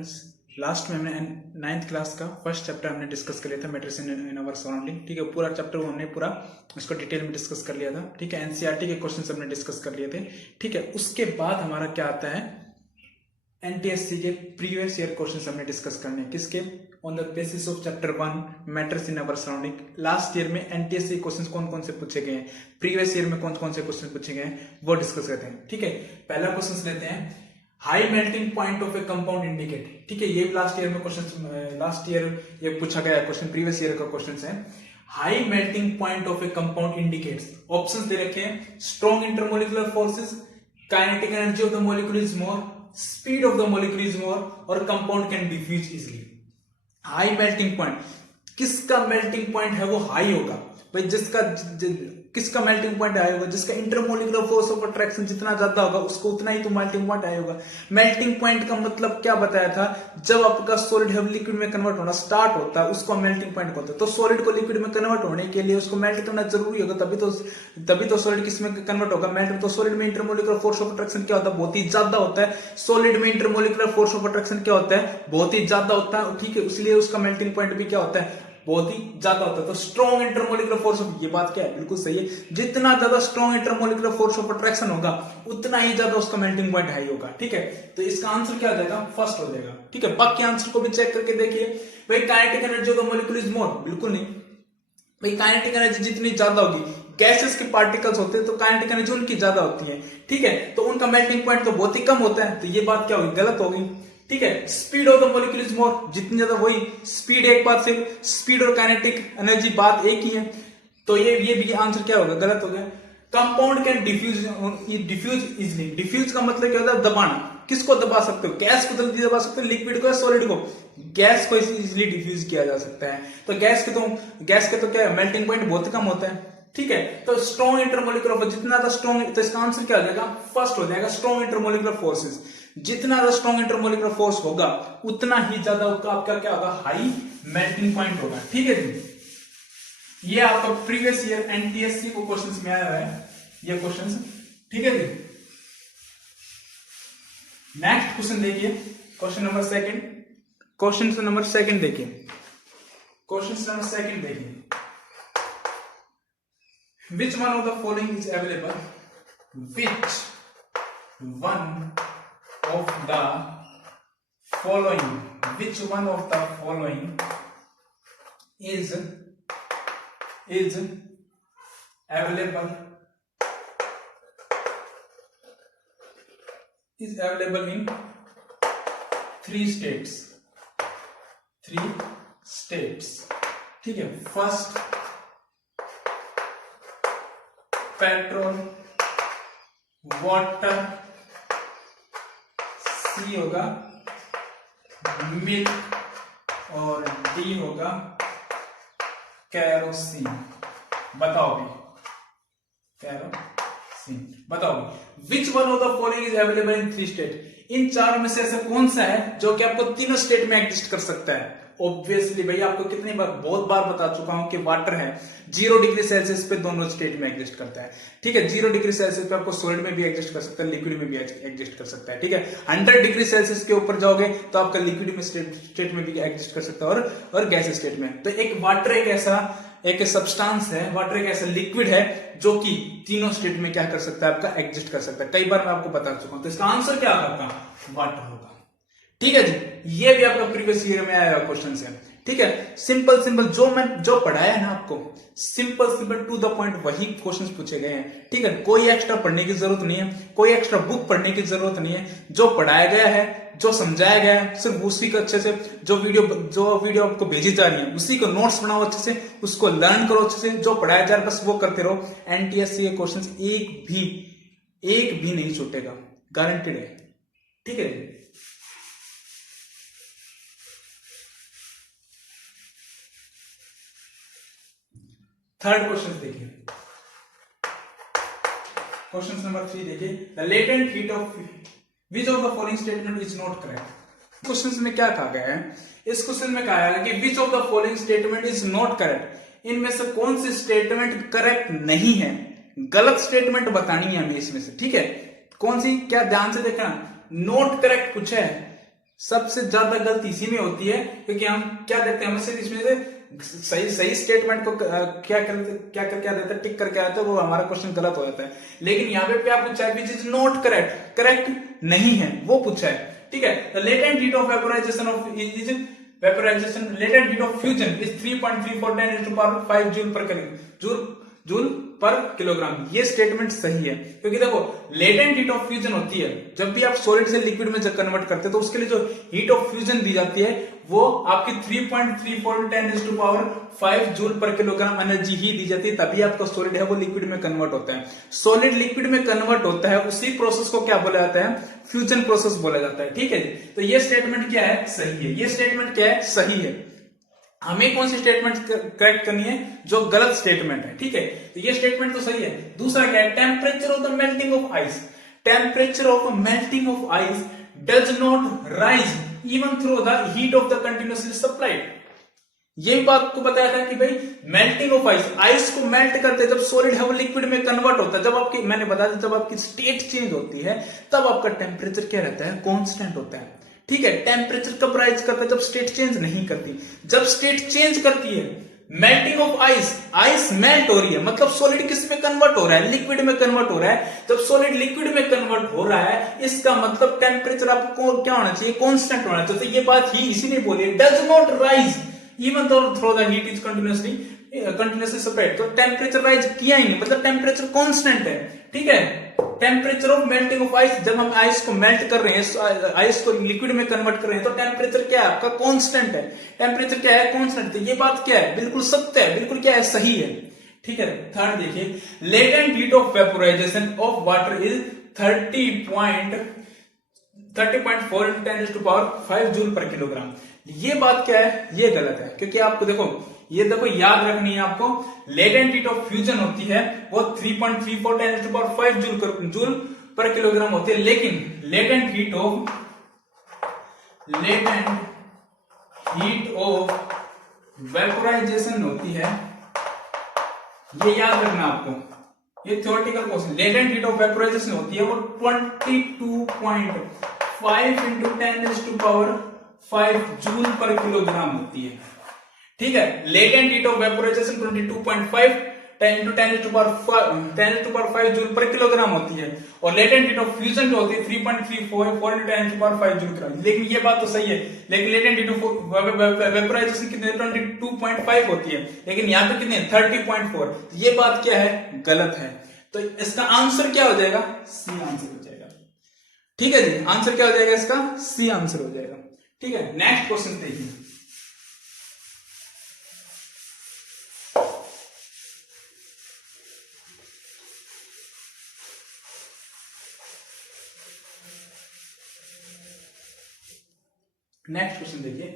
Friends, last में हमने 9th class का फर्स्ट चैप्टर हमने डिस्कस कर लिया था, मैटर्स इन आवर सराउंडिंग। ठीक है, पूरा चैप्टर हमने पूरा उसको डिटेल में डिस्कस कर लिया था। ठीक है, एनसीईआरटी के क्वेश्चन हमने डिस्कस कर लिए थे। ठीक है, उसके बाद हमारा क्या आता है, एनटीएससी के प्रीवियस ईयर क्वेश्चंस हमने डिस्कस करने हैं। किसके? On the basis of chapter 1 matters in our surrounding. Last year में एनटीएससी क्वेश्चंस कौन कौन से पूछे गए हैं, प्रीवियस ईयर में कौन कौन से क्वेश्चन पूछे गए हैं, वो डिस्कस करते हैं। ठीक है, पहला क्वेश्चन लेते हैं, high melting point of a compound indicate. ठीक है, ये लास्ट ईयर में क्वेश्चन, लास्ट ईयर ये पूछा गया क्वेश्चन, प्रीवियस ईयर का क्वेश्चन है। High melting point of a compound indicates, options दे रखे हैं, strong intermolecular forces, kinetic energy of the molecule is more, speed of the molecule is more, और compound can diffuse easily. High melting point, किसका melting point है वो high होगा भाई, किसका मेल्टिंग पॉइंट हाई होगा, जिसका इंटरमोलिकुलर फोर्स ऑफ अट्रैक्शन जितना ज्यादा होगा उसको उतना ही तो मेल्टिंग पॉइंट हाई होगा। मेल्टिंग पॉइंट का मतलब क्या बताया था, जब आपका सॉलिड है लिक्विड में कन्वर्ट होना स्टार्ट होता है उसको मेल्टिंग पॉइंट होता है। तो सॉलिड को लिक्विड में कन्वर्ट होने के लिए उसको मेल्ट करना जरूरी होगा, तभी तो सॉलिड किस में कन्वर्ट होगा, मेल्ट। तो सॉलिड में इंटरमोलिकुलर फोर्स ऑफ अट्रैक्शन क्या होता है, बहुत ही ज्यादा होता है। सॉलिड में इंटरमोलिकुलर फोर्स ऑफ अट्रैक्शन क्या होता है, बहुत ही ज्यादा होता है। ठीक है, इसलिए उसका मेल्टिंग पॉइंट भी क्या होता है, बहुत ही ज्यादा होता है। तो स्ट्रॉन्ग इंटरमोलिकुलर फोर्स ऑफ, ये बात क्या है, बिल्कुल सही है, जितना ज्यादा strong intermolecular force of attraction होगा उतना ही ज्यादा उसका मेल्टिंग पॉइंट हाई होगा। ठीक है, तो इसका आंसर क्या हो जाएगा, फर्स्ट हो जाएगा। ठीक है, बाकी आंसर को भी चेक करके देखिए भाई, kinetic energy of the molecule is मोर, बिल्कुल नहीं भाई, काइनेटिक एनर्जी जितनी ज्यादा होगी, गैसेस के पार्टिकल्स होते हैं तो काइनेटिक एनर्जी उनकी ज्यादा होती है। ठीक है, तो उनका मेल्टिंग पॉइंट तो बहुत ही कम होता है, तो ये बात क्या होगी, गलत होगी। ठीक है, speed of the molecule is मोर, जितनी ज्यादा, वही स्पीड, एक बात से स्पीड और काइनेटिक एनर्जी बात एक ही है, तो ये भी आंसर क्या होगा, गलत हो गया। Compound can diffuse easily, diffuse का मतलब क्या होता है, दबाना। किसको दबा सकते हो, गैस को जल्दी दबा सकते हो, लिक्विड को या सॉलिड को, गैस को इजिली डिफ्यूज किया जा सकता है। तो गैस के तो क्या है, मेल्टिंग पॉइंट बहुत कम होता है। ठीक है, तो स्ट्रॉन्ग इंटरमोलिकुलर फोर्स, जितना ज्यादा स्ट्रॉन्ग, तो इसका आंसर क्या हो जाएगा, फर्स्ट हो जाएगा, स्ट्रॉन्ग इंटरमोलिकुलर फोर्सेस। जितना ज्यादा स्ट्रॉन्ग इंटरमोलिकुलर फोर्स होगा उतना ही ज्यादा आपका क्या होगा, हाई मेल्टिंग पॉइंट होगा। ठीक है जी, ये आपका प्रीवियस ईयर एनटीएससी को क्वेश्चंस में आया है ये क्वेश्चंस। ठीक है जी, नेक्स्ट क्वेश्चन देखिए, question number second, question number second देखिए, क्वेश्चन नंबर सेकंड देखिए, which one of the following is available, which one of the following, which one of the following is available in three states, ठीक है। First petrol, water, सी होगा milk, और D होगा kerosene. बताओ भी, kerosene बताओ, which one of the following is available in 3 state. इन चार में से ऐसा कौन सा है जो कि आपको तीनों स्टेट में एग्जिस्ट कर सकता है। ऑब्वियसली भैया, आपको कितनी बार, बहुत बार बता चुका हूं कि वाटर है 0 डिग्री सेल्सियस पे दोनों स्टेट में एग्जिस्ट करता है। ठीक है, 0 डिग्री सेल्सियस पे आपको सॉलिड में भी एग्जिस्ट कर सकता है, लिक्विड में भी एग्जिस्ट कर सकता है। ठीक है, 100 डिग्री सेल्सियस के ऊपर जाओगे तो आपका लिक्विड में स्टेट में भी एग्जिस्ट कर सकता है, और गैस स्टेट में। तो एक वाटर एक सब्सटेंस है, वाटर एक ऐसा लिक्विड है जो कि तीनों स्टेट में क्या कर सकता है, आपका एग्जिस्ट कर सकता है। कई बार मैं आपको बता चुका हूं, तो इसका आंसर क्या होगा, आपका वाटर होगा। ठीक है जी, ये भी आपका प्रीवियस ईयर में आया हुआ क्वेश्चन है। ठीक है, सिंपल जो पढ़ाया है ना आपको, सिंपल टू द पॉइंट वही क्वेश्चंस पूछे गए हैं। ठीक है, कोई एक्स्ट्रा पढ़ने की जरूरत नहीं है, कोई एक्स्ट्रा बुक पढ़ने की जरूरत नहीं है। जो पढ़ाया गया है, जो समझाया गया है, सिर्फ उसी को अच्छे से, जो वीडियो आपको भेजी जा रही है उसी को नोट्स बनाओ अच्छे से, उसको लर्न करो अच्छे से, जो पढ़ाया जा रहा है बस वो करते रहो। एनटीएससी के क्वेश्चंस एक भी नहीं छूटेगा, गारंटेड है। ठीक है, थर्ड क्वेश्चन देखिए, क्वेश्चन नंबर 3 देखिए, the latent heat of which of the following statement is not correct. Question में क्या कहा गया है, इस क्वेश्चन में कहा है कि which of the following statement is not correct, इनमें से कौन सी स्टेटमेंट करेक्ट नहीं है, गलत स्टेटमेंट बतानी है हमें इसमें से। ठीक है, कौन सी, क्या ध्यान से देखना, नॉट करेक्ट पूछा है, सबसे ज्यादा गलती इसी में होती है, क्योंकि हम क्या देते हैं, हमें इसमें से सही स्टेटमेंट को क्या देते हैं, टिक करके आते हैं, वो हमारा क्वेश्चन गलत हो जाता है। लेकिन यहाँ पे क्या पूछा है, विच इज नॉट करेक्ट नहीं है, वो पूछा है, ठीक है। The latent heat of vaporisation latent heat of fusion is 3.34 10⁵ joule पर किलोग्राम। ये स्टेटमेंट सही है, क्योंकि देखो लेटेंट हीट ऑफ फ्यूजन होती है जब भी आप सॉलिड से लिक्विड में जब कन्वर्ट करते हैं, तो उसके लिए जो हीट ऑफ फ्यूजन दी जाती है वो आपकी 3.34 10⁵ जूल पर किलोग्राम एनर्जी ही दी जाती है, तभी आपका सॉलिड है वो लिक्विड में कन्वर्ट होता है। सॉलिड लिक्विड में कन्वर्ट होता है, उसी प्रोसेस को क्या बोला जाता है, फ्यूजन प्रोसेस बोला जाता है, ठीक है जी। तो ये स्टेटमेंट क्या है, सही है। ये स्टेटमेंट क्या है, सही है। हमें कौन सी स्टेटमेंट करेक्ट करनी है, जो गलत स्टेटमेंट है, ठीक है। तो ये स्टेटमेंट तो सही है। दूसरा क्या है, temperature of the melting of ice, temperature of melting of ice does not rise even through the heat of the continuously supplied. ये बात को बताया था कि भाई मेल्टिंग ऑफ आइस को मेल्ट करते जब सॉलिड है वो लिक्विड में कन्वर्ट होता है, जब आपकी, मैंने बताया जब आपकी स्टेट चेंज होती है तब आपका टेम्परेचर क्या रहता है, कांस्टेंट होता है, ठीक है। टेम्परेचर कब राइज करता है, जब स्टेट चेंज नहीं करती। जब स्टेट चेंज करती है, मेल्टिंग ऑफ आइस मेल्ट हो रही है, मतलब सॉलिड किस में कन्वर्ट हो रहा है, लिक्विड में कन्वर्ट हो रहा है। जब सॉलिड लिक्विड में कन्वर्ट हो रहा है, इसका मतलब टेम्परेचर आपको क्या होना चाहिए, कांस्टेंट होना चाहिए। तो ये बात ही इसी ने बोली है, does not rise even through the heat is continuously supplied. तो टेम्परेचर राइज किया ही नहीं, मतलब टेम्परेचर कांस्टेंट है, ठीक है। Temperature of melting of ice, जब हम आइस को मेल्ट कर रहे हैं, आइस को लिक्विड में कन्वर्ट कर रहे हैं, तो टेम्परेचर क्या है आपका, कांस्टेंट है। टेम्परेचर क्या है, कांस्टेंट। तो ये बात क्या है, बिल्कुल सत्य है, बिल्कुल क्या है, सही है, ठीक है। थर्ड देखिए, latent heat of vaporisation of water is 30.4 10⁵ joule पर किलोग्राम। ये बात क्या है, ये गलत है, क्योंकि आपको देखो याद रखनी है आपको, लेटेंट हीट ऑफ फ्यूजन होती है वो 3.34 10⁵ जूल पर किलोग्राम होती है। लेकिन लेटेंट हीट ऑफ वेपोराइजेशन होती है, ये याद रखना आपको, ये theoretical question. Latent heat of vaporisation होती है वो 22.5 × 10⁵ जूल पर किलोग्राम होती है, ठीक है। Latent heat of vaporisation 22.5 × 10⁵ joule पर किलोग्राम होती है, और लेटेंट हीट ऑफ फ्यूजन जो होती है 3.34 × 10⁵ जूल किलोग्राम। लेकिन ये बात तो सही है, लेकिन लेटेंट हीट ऑफ वेपोराइजेशन कितने 22.5 होती है, लेकिन यहाँ पे कितने 30.4। ये बात क्या है, गलत है। तो इसका आंसर क्या हो जाएगा, सी आंसर हो जाएगा, ठीक है जी। आंसर क्या हो जाएगा इसका, सी आंसर हो जाएगा, ठीक है। नेक्स्ट क्वेश्चन देखिए, नेक्स्ट क्वेश्चन देखिए,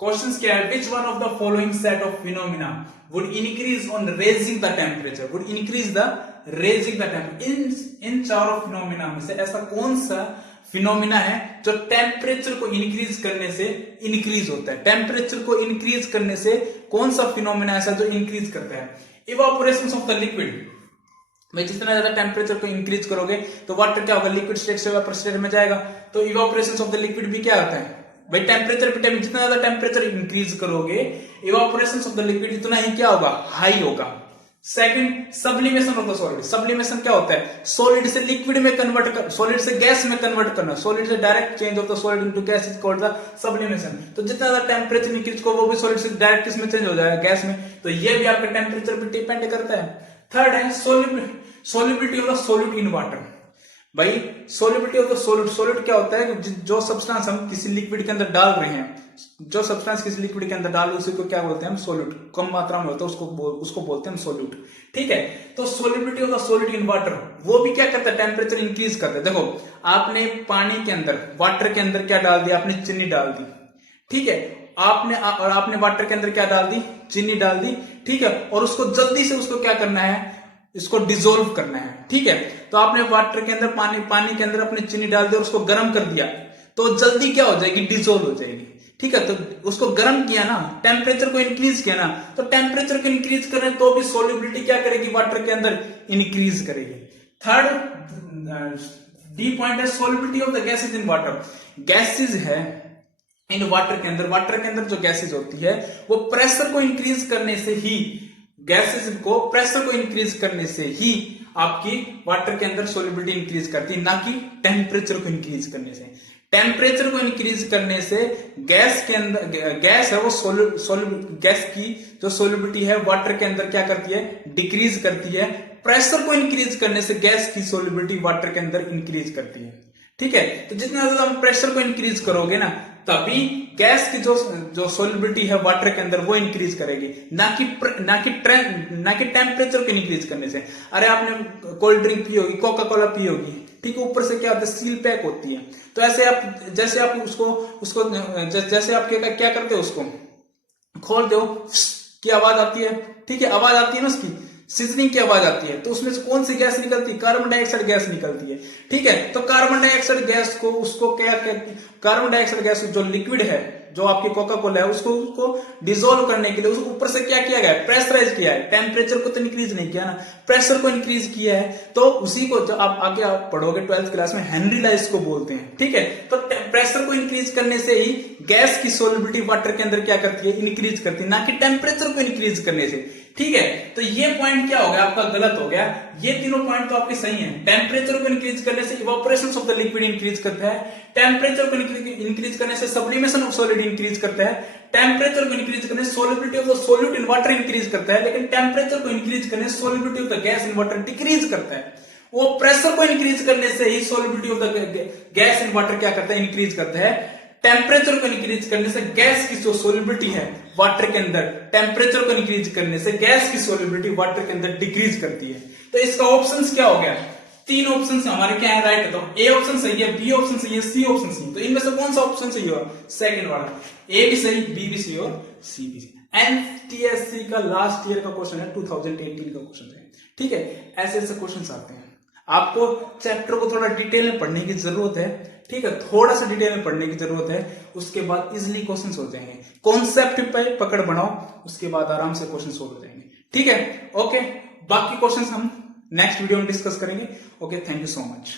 क्वेश्चंस क्या है, which one of the following set of phenomena would increase on raising the temperature, would increase the raising the temperature. इन चारों फिनोमिना में से ऐसा कौन सा फिनोमिना है जो टेम्परेचर को इंक्रीज करने से इंक्रीज होता है, टेम्परेचर को इंक्रीज करने से कौन सा फिनोमिना ऐसा जो इंक्रीज करता है। इवापोरेशन ऑफ द लिक्विड, भाई जितना ज्यादा टेम्परेचर को इंक्रीज करोगे तो वाटर क्या होगा, लिक्विड स्टेट से वेपर स्टेट में जाएगा। तो इवापोरेशन ऑफ द लिक्विड भी क्या होता है भाई, टेम्परेचर पे जितना ज्यादा टेम्परेचर इंक्रीज करोगे, इवापोरेशन ऑफ द लिक्विड उतना ही क्या होगा, हाई होगा। Second, sublimation of the solid. Sublimation क्या होता है, सॉलिड से लिक्विड में कन्वर्ट कर, सॉलिड से गैस में कन्वर्ट करना, सॉलिड से direct change of the solid into gas is called the sublimation. तो जितना ज्यादा टेम्परेचर इंक्रीज को वो भी सॉलिड से डायरेक्ट किसमें चेंज हो जाएगा, गैस में। तो ये भी आपका टेम्परेचर पे डिपेंड करता है। थर्ड है solubility of the solute in water. भाई solubility of the solute, solute क्या होता है, जो सब्सटेंस हम किसी लिक्विड के अंदर डाल रहे हैं, जो सब्सटेंस किसी लिक्विड के अंदर डाल उसी को क्या बोलते हैं हम, सॉल्यूट। कम मात्रा में होता है उसको बोलते हैं हम सॉल्यूट, ठीक है। तो solubility of the solute in water वो भी क्या करता है, टेम्परेचर इंक्रीज करता है। देखो आपने पानी के अंदर, वाटर के अंदर क्या डाल दिया, आपने चीनी डाल दी, ठीक है। आपने वाटर के अंदर क्या डाल दी, चीनी डाल दी, ठीक है। और उसको जल्दी से उसको क्या करना है, इसको डिसोल्व करना है, ठीक है। तो आपने वाटर के अंदर पानी के अंदर अपने चीनी डाल दिया और उसको गर्म कर दिया, तो जल्दी क्या हो जाएगी, डिसोल्व हो जाएगी, ठीक है। तो उसको गर्म किया ना, टेम्परेचर को इंक्रीज किया ना, तो टेम्परेचर को इंक्रीज करें तो भी सॉल्युबिलिटी क्या करेगी, वाटर के अंदर इंक्रीज करेगी। थर्ड, डी पॉइंट है solubility of the gases in water. Gases है इन वाटर के अंदर जो गैसेज होती है वो प्रेशर को इंक्रीज करने से ही, गैसेज को प्रेशर को इंक्रीज करने से ही आपकी वाटर के अंदर सोलिबिलिटी इंक्रीज करती है, ना कि टेम्परेचर को इंक्रीज करने से। टेम्परेचर को इंक्रीज करने से गैस के अंदर, गैस है वो गैस की जो सोलिबिलिटी है वाटर के अंदर क्या करती है, डिक्रीज करती है। प्रेशर को इंक्रीज करने से गैस की सोलिबिलिटी वाटर के अंदर इंक्रीज करती है। ठीक है, तो जितना ज्यादा हम प्रेशर को इंक्रीज करोगे ना, तभी गैस की जो सोलिबिलिटी है वाटर के अंदर वो इंक्रीज करेगी, ना कि टेम्परेचर को इंक्रीज करने से। अरे आपने कोल्ड ड्रिंक पी होगी, कोका कोला पी होगी, ठीक है, ऊपर से क्या होता है, सील पैक होती है। तो ऐसे आप जैसे आप उसको जैसे आप क्या करते हो, उसको खोलते हो की आवाज आती है, ठीक है, आवाज आती है ना, उसकी सीजनिंग की आवाज आती है, तो उसमें से कौन सी गैस निकलती है, कार्बन डाइऑक्साइड गैस निकलती है। ठीक है, तो कार्बन डाइऑक्साइड गैस को उसको क्या कहते हैं, कार्बन डाइऑक्साइड गैस जो लिक्विड है, जो आपकी कोका कोला है, उसको डिसॉल्व करने के लिए उसको ऊपर से क्या किया गया है, प्रेशराइज किया है। टेम्परेचर को तो इंक्रीज नहीं किया ना, प्रेशर को इंक्रीज किया है। तो उसी को जो आप आगे आप पढ़ोगे 12th क्लास में, हेनरी ला इसको बोलते हैं। ठीक है, तो प्रेशर को इंक्रीज करने से ही गैस की सोलिबिलिटी वाटर के अंदर क्या करती है, इंक्रीज करती है, ना कि टेम्परेचर को इंक्रीज करने से। ठीक है, तो ये पॉइंट क्या हो गया आपका, गलत हो गया। ये तीनों पॉइंट तो आपके सही हैं। टेम्परेचर को इंक्रीज करने से evaporation of the liquid increase करता है, टेम्परेचर को इंक्रीज करने से सब्लिमेशन ऑफ सॉलिड इंक्रीज करता है, टेम्परेचर को इंक्रीज करने से solubility of the solute in water increase करता है, लेकिन टेम्परेचर को इंक्रीज करने से solubility of the gas in water decrease करता है। वो प्रेशर को इंक्रीज करने से ही solubility of the gas in water क्या करता है, इंक्रीज करता है। टेम्परेचर को इंक्रीज करने से गैस की जो सोलिबिलिटी है वाटर के अंदर, टेम्परेचर को इंक्रीज करने से गैस की सोलिबिलिटी वाटर के अंदर डिक्रीज करती है। तो इसका ऑप्शन क्या हो गया, तीन ऑप्शन हमारे क्या है, राइट है। तो ए ऑप्शन सही है, बी ऑप्शन सही है, सी ऑप्शन सही है। तो इनमें से कौन सा ऑप्शन सही होगा, सेकंड वाला। ए भी सही, बी भी सही और सी भी सही। एनटीएससी का लास्ट ईयर का क्वेश्चन है, 2018 का क्वेश्चन है। ठीक है, ऐसे ऐसे क्वेश्चन आते हैं। आपको चैप्टर को थोड़ा डिटेल में पढ़ने की जरूरत है। ठीक है, थोड़ा सा डिटेल में पढ़ने की जरूरत है, उसके बाद इजिली क्वेश्चन हो जाएंगे। कॉन्सेप्ट पे पकड़ बनाओ, उसके बाद आराम से क्वेश्चन सोल्व हो जाएंगे। ठीक है, ओके, बाकी क्वेश्चन हम नेक्स्ट वीडियो में डिस्कस करेंगे। Okay, thank you so much.